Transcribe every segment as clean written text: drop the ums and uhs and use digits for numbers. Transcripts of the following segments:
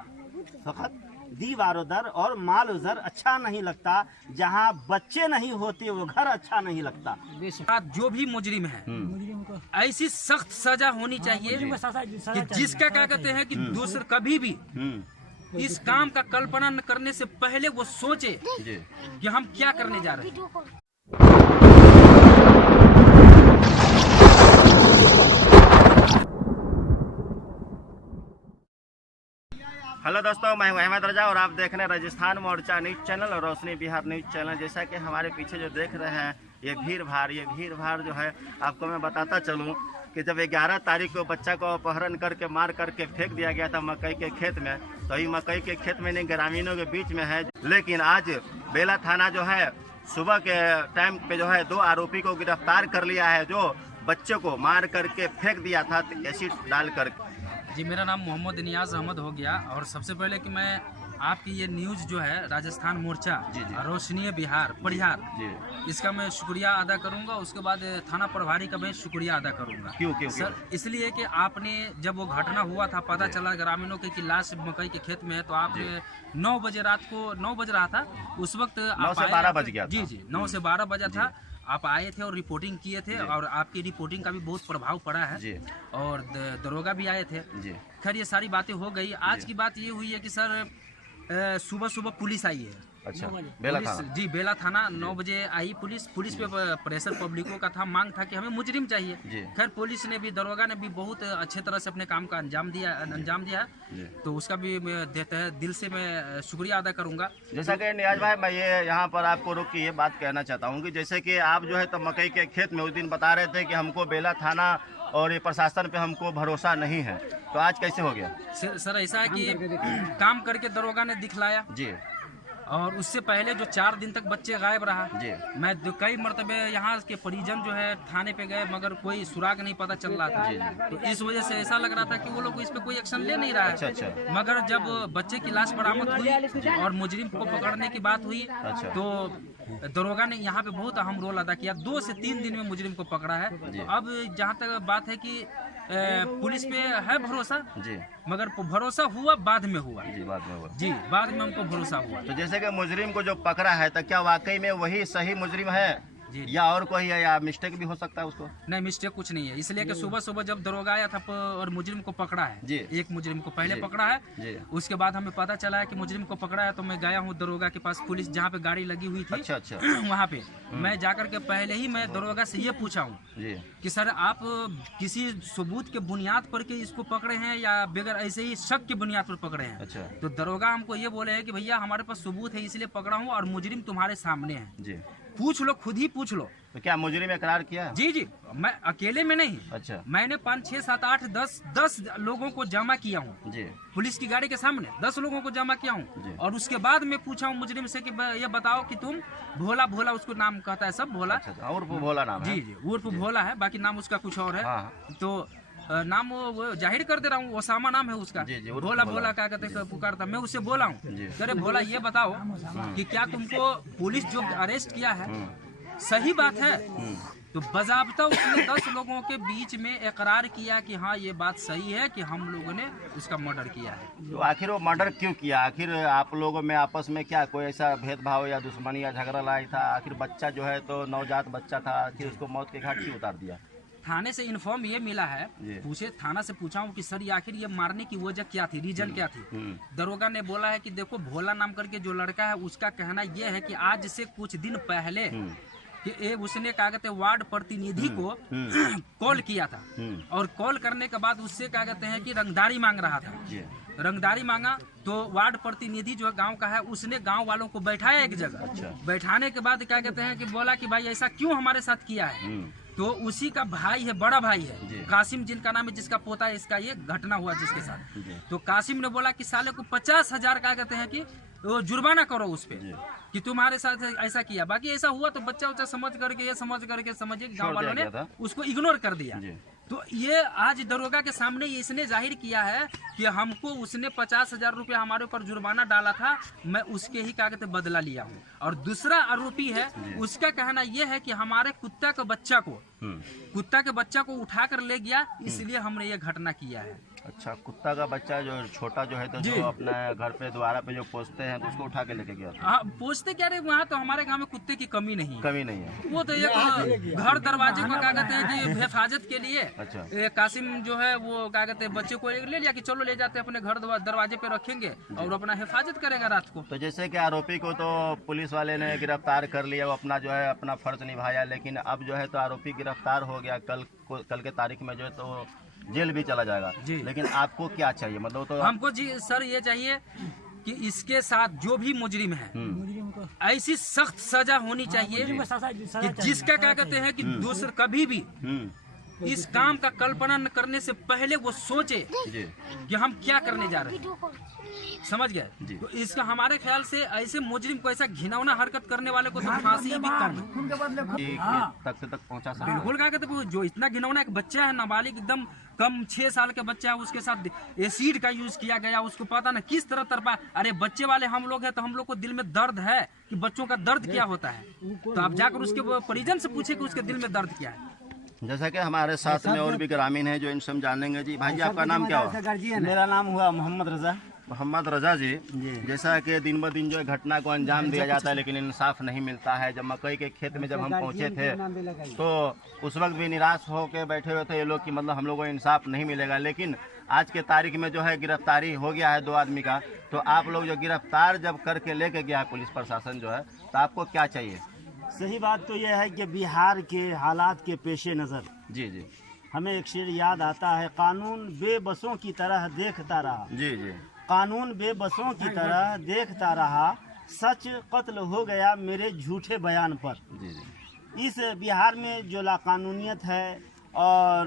लगता। फकत दीवार उधर और माल उधर अच्छा नहीं लगता। जहाँ बच्चे नहीं होते वो घर अच्छा नहीं लगता। जो भी मुजरिम है ऐसी सख्त सजा होनी चाहिए कि जिसका क्या कहते हैं कि दूसरे कभी भी इस काम का कल्पना न करने से पहले वो सोचे कि हम क्या करने जा रहे हैं। हेलो दोस्तों, मैं हूं अहमद रजा और आप देख रहे हैं राजस्थान मोर्चा न्यूज़ चैनल और रोशनी बिहार न्यूज़ चैनल। जैसा कि हमारे पीछे जो देख रहे हैं ये भीड़ भाड़ जो है, आपको मैं बताता चलूं कि जब 11 तारीख को बच्चा को अपहरण करके मार करके फेंक दिया गया था मकई के खेत में, तो ये मकई के खेत में नहीं ग्रामीणों के बीच में है। लेकिन आज बेला थाना जो है सुबह के टाइम पे जो है 2 आरोपी को गिरफ्तार कर लिया है, जो बच्चे को मार करके फेंक दिया था एसिड डालकर। जी, मेरा नाम मोहम्मद नियाज अहमद हो गया। और सबसे पहले कि मैं आपकी ये न्यूज़ जो है राजस्थान मोर्चा रोशनी बिहार परिहार, इसका मैं शुक्रिया अदा करूंगा। उसके बाद थाना प्रभारी का मैं शुक्रिया अदा करूंगा। क्यों सर? इसलिए कि आपने जब वो घटना हुआ था, पता चला ग्रामीणों के कि लाश मकई के खेत में है, तो आपने 9 बजे रात को 9 बज रहा था उस वक्त 9 से 12 बज गया था। जी 9 से 12 बजा था। आप आए थे और रिपोर्टिंग किए थे और आपकी रिपोर्टिंग का भी बहुत प्रभाव पड़ा है और दरोगा भी आए थे। खैर ये सारी बातें हो गई। आज की बात ये हुई है कि सर सुबह पुलिस आई है। अच्छा, बेला थाना 9 बजे आई पुलिस पे प्रेशर पब्लिकों का था, मांग था कि हमें मुजरिम चाहिए। खैर पुलिस ने भी, दरोगा ने भी बहुत अच्छे तरह से अपने काम का अंजाम दिया। तो उसका भी देते हैं दिल से मैं शुक्रिया अदा करूंगा। जैसा कि नियाज भाई, मैं ये यहाँ पर आपको रोक के ये बात कहना चाहता हूँ कि जैसे कि आप जो है तो मकई के खेत में उस दिन बता रहे थे कि हमको बेला थाना और ये प्रशासन पे हमको भरोसा नहीं है, तो आज कैसे हो गया? सर ऐसा है कि काम करके दरोगा ने दिखलाया जी, और उससे पहले जो 4 दिन तक बच्चे गायब रहा जी। मैं कई मरतबे यहाँ के परिजन जो है थाने पे गए, मगर कोई सुराग नहीं पता चल रहा था जी। तो इस वजह से ऐसा लग रहा था कि वो लोग इस पे कोई एक्शन ले नहीं रहा है। अच्छा। मगर जब बच्चे की लाश बरामद हुई और मुजरिम को पकड़ने की बात हुई, तो दरोगा ने यहाँ पे बहुत अहम रोल अदा किया। 2 से 3 दिन में मुजरिम को पकड़ा है। अब जहाँ तक बात है कि पुलिस पे है भरोसा जी, मगर भरोसा हुआ बाद में हुआ जी, बाद में हमको भरोसा हुआ। तो जैसे कि मुजरिम को जो पकड़ा है, तो क्या वाकई में वही सही मुजरिम है या और कोई है, या मिस्टेक भी हो सकता है उसको? नहीं, मिस्टेक कुछ नहीं है। इसलिए कि सुबह जब दरोगा आया था और मुजरिम को पकड़ा है जी। एक मुजरिम को पहले पकड़ा है जी। उसके बाद हमें पता चला है कि मुजरिम को पकड़ा है, तो मैं गया हूँ दरोगा के पास, पुलिस जहाँ पे गाड़ी लगी हुई थी। अच्छा। वहाँ पे मैं जाकर के पहले ही मैं दरोगा से ये पूछा हूँ कि सर आप किसी सबूत के बुनियाद पर के इसको पकड़े हैं या बगैर ऐसे ही शक के बुनियाद पर पकड़े हैं? अच्छा। तो दरोगा हमको ये बोले है कि भैया हमारे पास सबूत है इसलिए पकड़ा हूँ और मुजरिम तुम्हारे सामने है, पूछ लो, खुद ही पूछ लो। तो क्या मुजरिम इकरार किया? जी, मैं अकेले में नहीं। अच्छा। मैंने 5, 6, 7, 8, 10 लोगों को जमा किया हूँ जी। पुलिस की गाड़ी के सामने 10 लोगों को जमा किया हूँ और उसके बाद मैं पूछा हूँ मुजरिम से कि ये बताओ कि तुम भोला उसको नाम कहता है सब भोला। अच्छा, उर्फ भोला नाम है। जी, उर्फ भोला है, बाकी नाम उसका कुछ और है। तो नाम वो जाहिर कर दे रहा हूँ, ओसामा नाम है उसका। भोला क्या कहते हैं पुकारता। मैं उससे बोला हूँ, अरे भोला ये बताओ कि क्या तुमको पुलिस जो अरेस्ट किया है सही बात है? तो बजाबता उसने 10 लोगों के बीच में इकरार किया कि हाँ ये बात सही है कि हम लोगों ने उसका मर्डर किया है। तो आखिर वो मर्डर क्यों किया? आखिर आप लोगों में आपस में क्या कोई ऐसा भेदभाव या दुश्मनी या झगड़ा लाई था? आखिर बच्चा जो है तो नवजात बच्चा था, आखिर उसको मौत के घाट क्यों उतार दिया? थाने से इन्फॉर्म ये मिला है, थाना से पूछा हूँ कि सर ये आखिर ये मारने की वजह क्या थी, रीजन क्या थी? दरोगा ने बोला है कि देखो भोला नाम करके जो लड़का है उसका कहना यह है कि आज से कुछ दिन पहले कि उसने क्या कहते हैं वार्ड प्रतिनिधि को कॉल किया था और कॉल करने के बाद उससे क्या कहते हैं कि रंगदारी मांग रहा था। रंगदारी मांगा तो वार्ड प्रतिनिधि जो गांव का है उसने गांव वालों को बैठाया एक जगह। अच्छा। बैठाने के बाद क्या कहते हैं कि बोला कि भाई ऐसा क्यों हमारे साथ किया है? तो उसी का भाई है, बड़ा भाई है कासिम, जिनका नाम है, जिसका पोता है, इसका ये घटना हुआ जिसके साथ। तो कासिम ने बोला कि साले को 50,000 क्या कहते हैं कि वो जुर्माना करो उस पे कि तुम्हारे साथ ऐसा किया। बाकी ऐसा हुआ तो बच्चा समझ करके समझिए गाँव वालों ने उसको इग्नोर कर दिया। तो ये आज दरोगा के सामने इसने जाहिर किया है कि हमको उसने 50,000 रुपये हमारे ऊपर जुर्माना डाला था, मैं उसके ही कागज बदला लिया हूँ। और दूसरा आरोपी है, उसका कहना यह है कि हमारे कुत्ता के बच्चा को उठा कर ले गया, इसलिए हमने ये घटना किया है। अच्छा, कुत्ता का बच्चा जो छोटा जो है तो जो अपने घर पे द्वारा पे जो पोसते हैं तो उसको उठा के लेके गया था। हाँ, पूछते क्या रहे, वहाँ तो हमारे गांव में कुत्ते की कमी नहीं है। कमी नहीं है। वो तो एक घर दरवाजे को क्या कहते हैं कि हिफाजत के लिए अच्छा। कासिम जो है वो क्या कहते हैं बच्चे को ले लिया कि चलो ले जाते हैं अपने घर दरवाजे पे रखेंगे और अपना हिफाजत करेगा रात को। तो जैसे कि आरोपी को तो पुलिस वाले ने गिरफ्तार कर लिया, वो अपना जो है अपना फर्ज निभाया, लेकिन अब जो है तो आरोपी गिरफ्तार हो गया, कल के तारीख में जो है तो जेल भी चला जाएगा। लेकिन आपको क्या चाहिए, मतलब तो हमको जी सर ये चाहिए कि इसके साथ जो भी मुजरिम है ऐसी सख्त सजा होनी चाहिए कि जिसका क्या कहते हैं कि दूसरे कभी भी इस काम का कल्पना न करने से पहले वो सोचे कि हम क्या करने जा रहे हैं, समझ गए। तो इसका हमारे ख्याल से ऐसे मुजरिम को, ऐसा घिनौना हरकत करने वाले को तो फांसी भी कम तक पहुंचा सकते। बिल्कुल क्या कहते हैं, जो इतना घिनौना एक बच्चा है, नाबालिग एकदम कम 6 साल के बच्चा है, उसके साथ एसिड का यूज किया गया, उसको पता ना किस तरह तरपा। अरे बच्चे वाले हम लोग हैं तो हम लोग को दिल में दर्द है कि बच्चों का दर्द क्या होता है, तो आप जाकर उसके परिजन से पूछे कि उसके दिल में दर्द क्या है। जैसा कि हमारे साथ में और भी ग्रामीण हैं जो इनसे हम जानेंगे। जी भाई जी, आपका नाम क्या हुआ? मेरा नाम हुआ मोहम्मद रजा। मोहम्मद रजा जी, जैसा कि दिन ब दिन जो है घटना को अंजाम दिया जाता है लेकिन इंसाफ नहीं मिलता है। जब मकई के खेत में जब हम पहुंचे थे तो उस वक्त भी निराश होकर बैठे हुए थे ये लोग कि मतलब हम लोगों को इंसाफ नहीं मिलेगा, लेकिन आज के तारीख में जो है गिरफ्तारी हो गया है 2 आदमी का। तो आप लोग जो गिरफ्तार जब करके लेके गया है पुलिस प्रशासन जो है, तो आपको क्या चाहिए? सही बात तो यह है कि बिहार के हालात के पेशे नज़र जी हमें एक शेर याद आता है, कानून बेबसों की तरह देखता रहा। जी कानून बेबसों की तरह देखता रहा, सच कत्ल हो गया मेरे झूठे बयान पर। जी इस बिहार में जो लाकानूनियत है और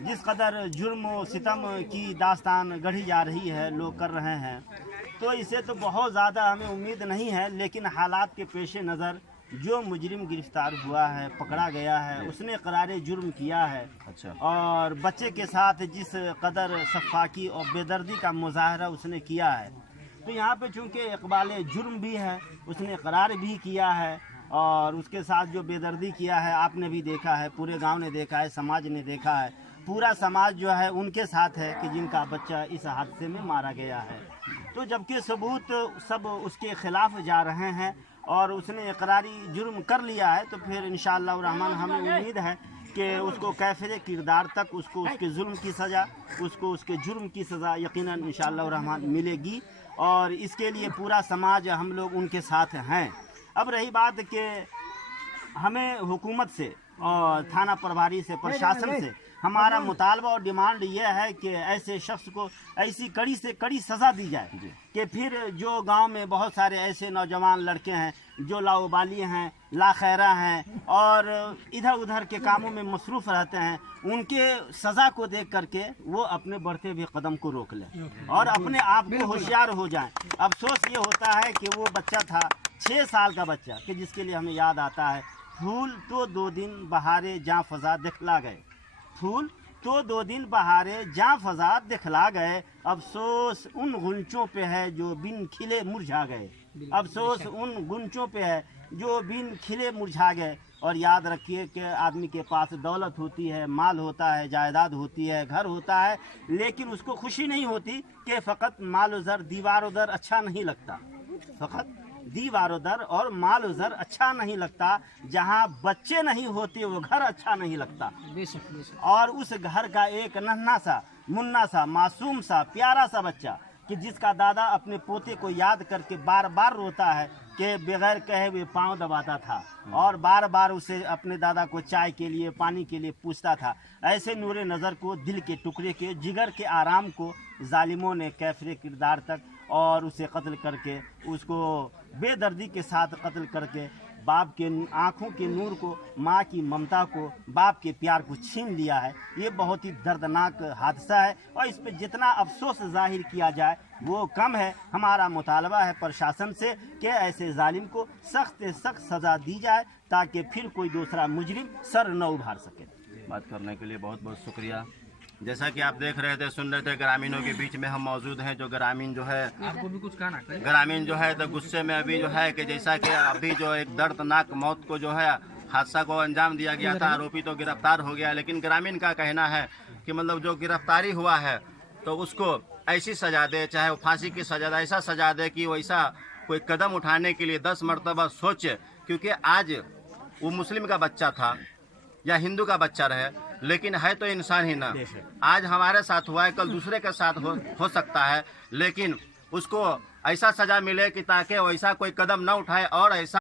जिस कदर जुर्म व सितम की दास्तान गढ़ी जा रही है, लोग कर रहे हैं, तो इसे तो बहुत ज़्यादा हमें उम्मीद नहीं है। लेकिन हालात के पेश नज़र जो मुजरिम गिरफ्तार हुआ है, पकड़ा गया है, उसने करारे जुर्म किया है। अच्छा। और बच्चे के साथ जिस कदर सफाकी और बेदर्दी का मुजाहरा उसने किया है, तो यहाँ पे चूँकि इकबाल जुर्म भी है, उसने करार भी किया है और उसके साथ जो बेदर्दी किया है आपने भी देखा है, पूरे गांव ने देखा है, समाज ने देखा है। पूरा समाज जो है उनके साथ है कि जिनका बच्चा इस हादसे में मारा गया है। तो जबकि सबूत सब उसके खिलाफ जा रहे हैं और उसने इकरारी जुर्म कर लिया है, तो फिर इंशाअल्लाह रहमान हमें उम्मीद है कि उसको कैफिर किरदार तक उसको उसके जुर्म की सज़ा, उसको उसके जुर्म की सज़ा यकीनन इंशाअल्लाह रहमान मिलेगी और इसके लिए पूरा समाज हम लोग उनके साथ हैं। अब रही बात कि हमें हुकूमत से और थाना प्रभारी से, प्रशासन से हमारा मुतालबा और डिमांड यह है कि ऐसे शख्स को ऐसी कड़ी से कड़ी सज़ा दी जाए कि फिर जो गांव में बहुत सारे ऐसे नौजवान लड़के हैं जो लाउबाली हैं, लाखैरा हैं और इधर उधर के कामों में मसरूफ़ रहते हैं, उनके सज़ा को देख करके वो अपने बढ़ते हुए कदम को रोक लें और अपने आप को होशियार हो जाएं। अफसोस ये होता है कि वो बच्चा था 6 साल का बच्चा कि जिसके लिए हमें याद आता है, फूल तो 2 दिन बहारे जहाँ फजा दिखला गए, फूल तो 2 दिन बहारे जहाँ फजा दिखला गए, अफसोस उन गुंचों पे है जो बिन खिले मुरझा गए, अफसोस उन गुंचों पे है जो बिन खिले मुरझा गए। और याद रखिए कि आदमी के पास दौलत होती है, माल होता है, जायदाद होती है, घर होता है, लेकिन उसको खुशी नहीं होती कि फ़कत माल उधर दीवार उधर अच्छा नहीं लगता, फ़कत दीवार उधर और माल उधर अच्छा नहीं लगता। जहाँ बच्चे नहीं होते वो घर अच्छा नहीं लगता। और उस घर का एक नन्हा सा, मुन्ना सा, मासूम सा, प्यारा सा बच्चा कि जिसका दादा अपने पोते को याद करके बार बार रोता है कि बगैर कहे हुए पाँव दबाता था और बार बार उसे अपने दादा को चाय के लिए, पानी के लिए पूछता था। ऐसे नूरे नज़र को, दिल के टुकड़े के, जिगर के आराम को जालिमों ने कैफरे किरदार तक और उसे कत्ल करके, उसको बेदर्दी के साथ कत्ल करके बाप के आँखों के नूर को, माँ की ममता को, बाप के प्यार को छीन लिया है। ये बहुत ही दर्दनाक हादसा है और इस पर जितना अफसोस जाहिर किया जाए वो कम है। हमारा मुतालबा है प्रशासन से कि ऐसे जालिम को सख्त से सख्त सज़ा दी जाए ताकि फिर कोई दूसरा मुजरिम सर न उभार सके। बात करने के लिए बहुत बहुत शुक्रिया। जैसा कि आप देख रहे थे, सुन रहे थे, ग्रामीणों के बीच में हम मौजूद हैं। जो ग्रामीण जो है, आपको भी कुछ कहना है? ग्रामीण जो है तो गुस्से में अभी जो है कि जैसा कि अभी जो एक दर्दनाक मौत को जो है हादसा को अंजाम दिया गया था, आरोपी तो गिरफ्तार हो गया, लेकिन ग्रामीण का कहना है कि मतलब जो गिरफ्तारी हुआ है तो उसको ऐसी सजा दे, चाहे वो फांसी की सजा दे, ऐसा सजा दे कि वैसा कोई कदम उठाने के लिए 10 मरतबा सोचे। क्योंकि आज वो मुस्लिम का बच्चा था या हिंदू का बच्चा रहे, लेकिन है तो इंसान ही ना। आज हमारे साथ हुआ है, कल दूसरे के साथ हो सकता है, लेकिन उसको ऐसा सजा मिले कि ताकि वैसा कोई कदम ना उठाए और ऐसा